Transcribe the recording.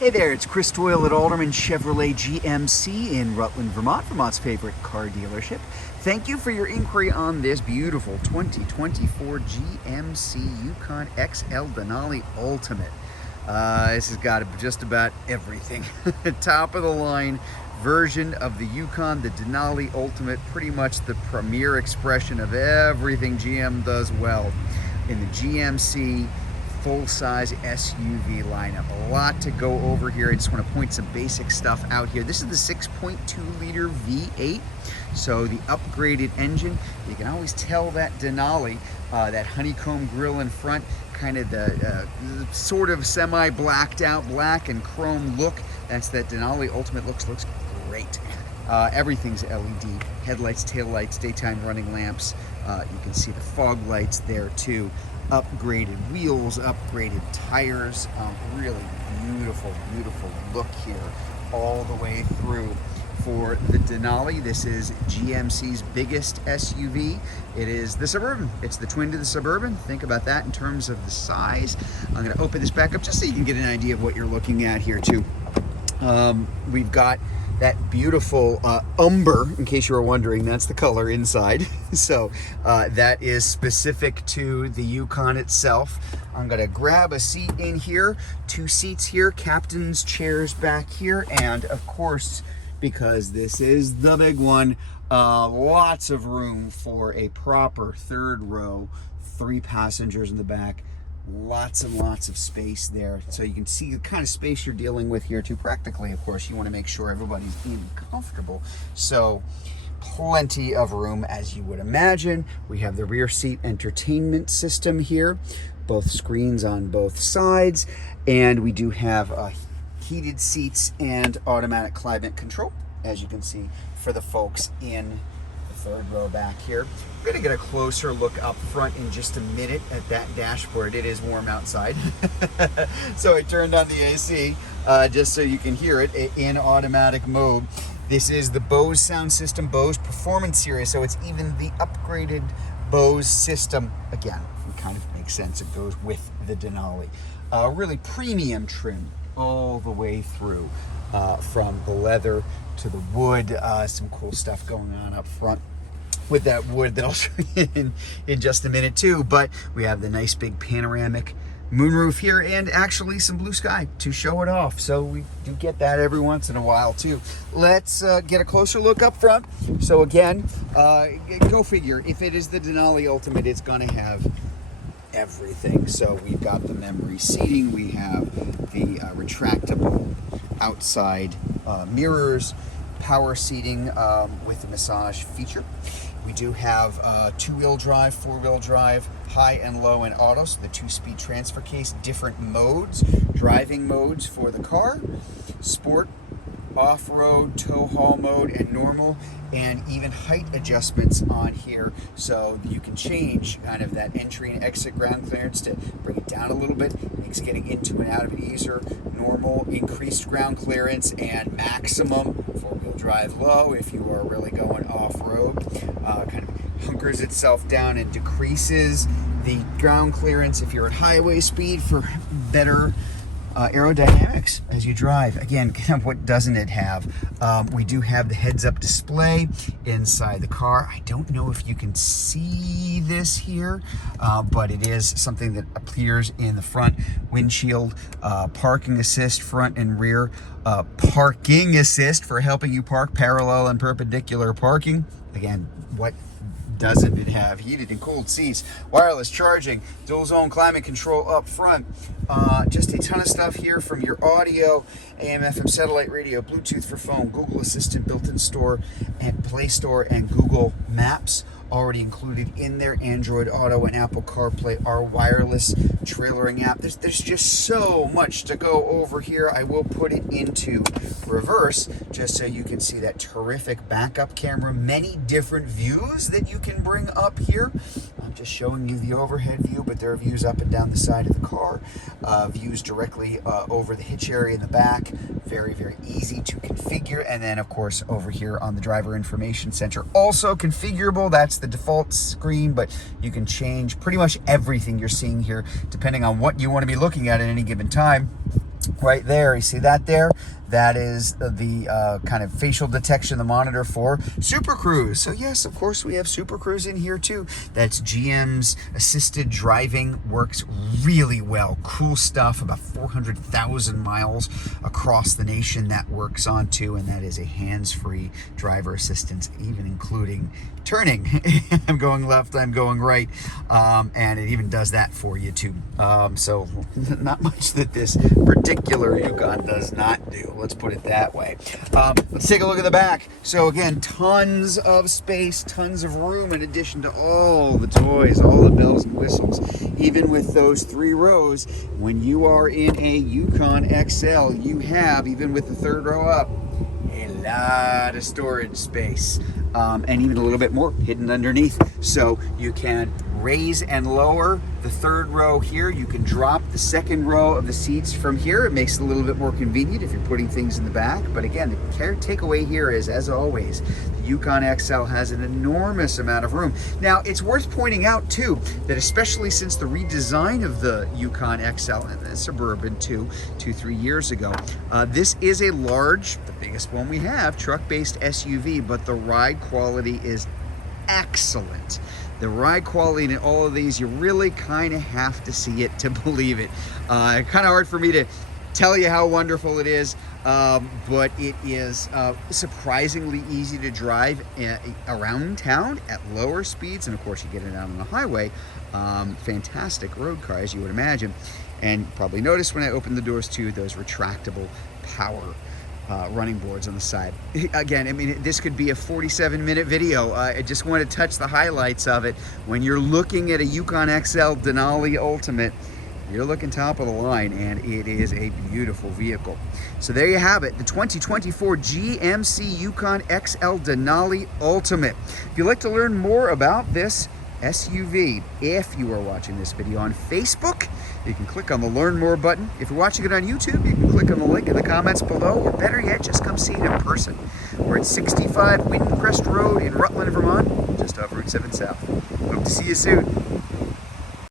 Hey there, it's Chris Doyle at Alderman Chevrolet GMC in Rutland, Vermont, Vermont's favorite car dealership. Thank you for your inquiry on this beautiful 2024 GMC Yukon XL Denali Ultimate. This has got just about everything. Top of the line version of the Yukon, the Denali Ultimate, pretty much the premier expression of everything GM does well in the GMC full-size SUV lineup. A lot to go over here. I just want to point some basic stuff out here. This is the 6.2 liter V8, so the upgraded engine. You can always tell that Denali, that honeycomb grille in front, kind of the sort of semi-blacked out black and chrome look. That's that Denali Ultimate. Looks great. Everything's LED. Headlights, taillights, daytime running lamps. You can see the fog lights there too. Upgraded wheels, upgraded tires. Really beautiful look here all the way through for the Denali. This is GMC's biggest SUV. It is the Suburban. It's the twin to the Suburban. Think about that in terms of the size. I'm going to open this back up just so you can get an idea of what you're looking at here too. We've got that beautiful umber, in case you were wondering, that's the color inside. So that is specific to the Yukon itself. I'm gonna grab a seat in here, 2 seats here, captain's chairs back here, and of course, because this is the big one, lots of room for a proper third row, 3 passengers in the back. Lots and lots of space there, so you can see the kind of space you're dealing with here too. Practically, of course, you want to make sure everybody's in comfortable, so plenty of room as you would imagine. We have the rear seat entertainment system here, both screens on both sides, and we do have heated seats and automatic climate control, as you can see, for the folks in the third row back here. We're going to get a closer look up front in just a minute at that dashboard. It is warm outside. So I turned on the AC just so you can hear it in automatic mode. This is the Bose sound system, Bose Performance Series, so it's even the upgraded Bose system. Again, it kind of makes sense. It goes with the Denali. Really premium trim all the way through, from the leather to the wood. Some cool stuff going on up front with that wood that I'll show you in just a minute too. But we have the nice big panoramic moonroof here, and actually some blue sky to show it off. So we do get that every once in a while too. Let's get a closer look up front. So again, go figure, if it is the Denali Ultimate, it's gonna have everything. So we've got the memory seating, we have the retractable outside mirrors, power seating with the massage feature. We do have 2-wheel drive, 4-wheel drive, high and low and auto, so the 2-speed transfer case, different modes, driving modes for the car, sport, off-road, tow haul mode, and normal, and even height adjustments on here, so you can change kind of that entry and exit ground clearance to bring it down a little bit. It makes getting into and out of it easier. Normal, increased ground clearance, and maximum 4-wheel drive low if you are really going off-road. Kind of hunkers itself down and decreases the ground clearance if you're at highway speed for better aerodynamics as you drive. Again, what doesn't it have? We do have the heads-up display inside the car. I don't know if you can see this here, but it is something that appears in the front windshield. Parking assist front and rear. Parking assist for helping you park parallel and perpendicular parking. Again, what doesn't it have? Heated and cooled seats, wireless charging, dual zone climate control up front. Just a ton of stuff here from your audio, AM, FM, satellite radio, Bluetooth for phone, Google Assistant, built-in store and Play Store, and Google Maps already included in there. Android Auto and Apple CarPlay, our wireless trailering app. There's just so much to go over here. I will put it into reverse just so you can see that terrific backup camera. Many different views that you can bring up here. I'm just showing you the overhead view, but there are views up and down the side of the car, views directly over the hitch area in the back. Very easy to configure. And then of course over here on the driver information center, also configurable. That's the default screen, but you can change pretty much everything you're seeing here depending on what you want to be looking at any given time. right there. You see that there? That is the kind of facial detection, the monitor for Super Cruise. So yes, of course, we have Super Cruise in here too. That's GM's assisted driving, works really well. Cool stuff, about 400,000 miles across the nation that works on too, and that is a hands-free driver assistance, even including turning. I'm going left, I'm going right, and it even does that for you too. So not much that this particular Yukon does not do. Let's put it that way. Let's take a look at the back. So again, tons of space, tons of room, in addition to all the toys, all the bells and whistles. Even with those 3 rows, when you are in a Yukon XL, you have, even with the 3rd row up, a lot of storage space, and even a little bit more hidden underneath. So you can raise and lower the 3rd row here. You can drop the 2nd row of the seats from here. It makes it a little bit more convenient if you're putting things in the back. But again, the takeaway here is, as always, the Yukon XL has an enormous amount of room. Now, it's worth pointing out too that especially since the redesign of the Yukon XL and the Suburban 2-3 years ago, this is a large, the biggest one we have, truck-based SUV, but the ride quality is excellent. The ride quality in all of these, you really kind of have to see it to believe it. Kind of hard for me to tell you how wonderful it is, but it is surprisingly easy to drive around town at lower speeds, and of course you get it out on the highway. Fantastic road car, as you would imagine. And you probably noticed when I opened the doors too, those retractable power running boards on the side. Again, I mean, this could be a 47-minute video. I just want to touch the highlights of it. When you're looking at a Yukon XL Denali Ultimate, you're looking top of the line, and it is a beautiful vehicle. So there you have it, the 2024 GMC Yukon XL Denali Ultimate. If you'd like to learn more about this SUV, if you are watching this video on Facebook, you can click on the Learn More button. If you're watching it on YouTube, you can click on the link in the comments below, or better yet, just come see it in person. We're at 65 Windcrest Road in Rutland, Vermont, just off Route 7 South. Hope to see you soon.